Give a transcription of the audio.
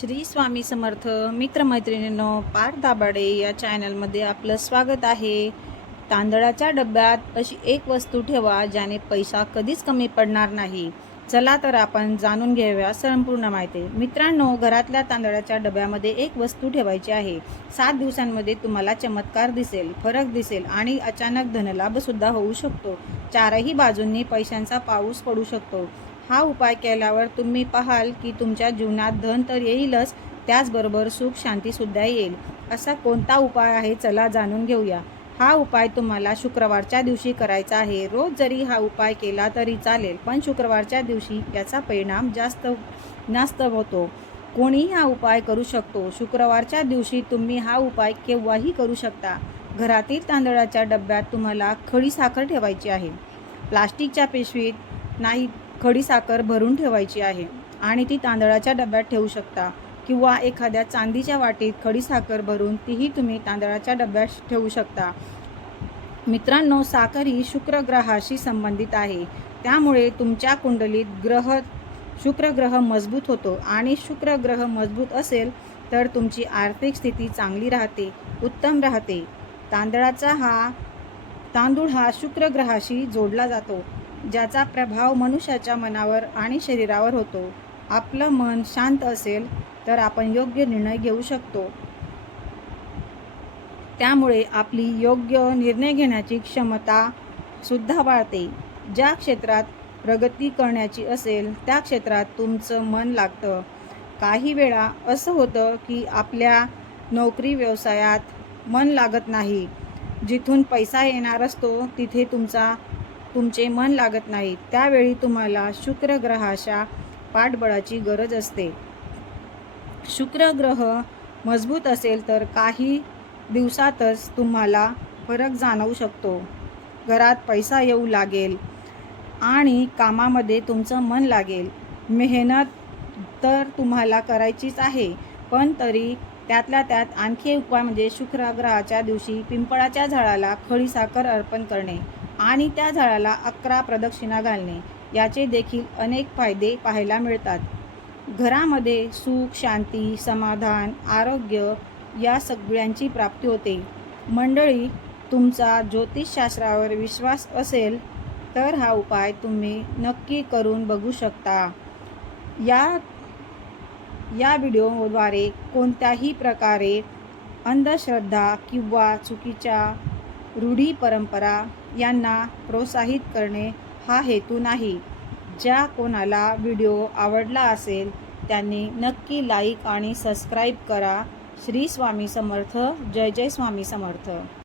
श्री स्वामी समर्थ मित्रमैत्रिणींनो पार दाभाडे या चॅनलमध्ये आपलं स्वागत आहे. तांदळाच्या डब्यात अशी एक वस्तू ठेवा ज्याने पैसा कधीच कमी पडणार नाही. चला तर आपण जाणून घेऊया संपूर्ण माहिती. मित्रांनो घरातल्या तांदळाच्या डब्यामध्ये एक वस्तू ठेवायची आहे. सात दिवसांमध्ये तुम्हाला चमत्कार दिसेल फरक दिसेल आणि अचानक धनलाभसुद्धा होऊ शकतो. चारही बाजूंनी पैशांचा पाऊस पडू शकतो. हा उपाय केल्यावर तुम्ही पाहाल की तुमच्या जीवनात धन तर येईलच त्याचबरोबर सुख शांतीसुद्धा येईल. असा कोणता उपाय आहे चला जाणून घेऊया. हा उपाय तुम्हाला शुक्रवारच्या दिवशी करायचा आहे. रोज जरी हा उपाय केला तरी चालेल पण शुक्रवारच्या दिवशी याचा परिणाम जास्त जास्त होतो. कोणीही हा उपाय करू शकतो. शुक्रवारच्या दिवशी तुम्ही हा उपाय केव्हाही करू शकता. घरातील तांदळाच्या डब्यात तुम्हाला खडी साखर ठेवायची आहे. प्लास्टिकच्या पिशवीत नाही खडी साखर भरून ठेवायची आहे आणि ती तांदळाच्या डब्यात ठेवू शकता. किंवा एखाद्या चांदीच्या वाटीत खडी साखर भरून तीही तुम्ही तांदळाच्या डब्यात ठेवू शकता. मित्रांनो साखर ही शुक्र ग्रहाशी संबंधित आहे. त्यामुळे तुमच्या कुंडलीत ग्रह शुक्र ग्रह मजबूत होतो आणि शुक्र ग्रह मजबूत असेल तर तुमची आर्थिक स्थिती चांगली राहते उत्तम राहते. तांदळाचा हा तांदूळ हा शुक्र ग्रहाशी जोडला जातो. ज्याचा प्रभाव मनुष्याच्या मनावर आणि शरीरावर होतो. आपलं मन शांत असेल तर आपण योग्य निर्णय घेऊ शकतो. त्यामुळे आपली योग्य निर्णय घेण्याची क्षमता सुद्धा वाढते. ज्या क्षेत्रात प्रगती करण्याची असेल त्या क्षेत्रात तुमचं मन लागतं. काही वेळा असं होतं की आपल्या नोकरी व्यवसायात मन लागत नाही. जिथून पैसा येणार असतो तिथे तुमचा तुमचे मन लागत नाही त्यावेळी तुम्हाला शुक्र ग्रहाच्या पाठबळाची गरज असते. शुक्र ग्रह मजबूत असेल तर काही दिवसातच तुम्हाला फरक जाणवू शकतो. घरात पैसा येऊ लागेल आणि कामामध्ये तुमचं मन लागेल. मेहनत तर तुम्हाला करायचीच आहे पण तरी त्यातल्या त्यात आणखी उपाय म्हणजे शुक्रग्रहाच्या दिवशी पिंपळाच्या झाडाला खडीसाखर अर्पण करणे. आणि त्या झाडाला अकरा प्रदक्षिणा घालणे याचे देखील अनेक फायदे पाहायला मिळतात. घरामध्ये सुख शांती समाधान आरोग्य या सगळ्यांची प्राप्ती होते. मंडळी तुमचा ज्योतिषशास्त्रावर विश्वास असेल तर हा उपाय तुम्ही नक्की करून बघू शकता. या या व्हिडिओद्वारे कोणत्याही प्रकारे अंधश्रद्धा किंवा चुकीच्या रूढी परंपरा यांना प्रोत्साहित करणे हा हेतू नाही. ज्या कोणाला व्हिडिओ आवडला असेल त्यांनी नक्की लाईक आणि सबस्क्राईब करा. श्री स्वामी समर्थ. जय जय स्वामी समर्थ.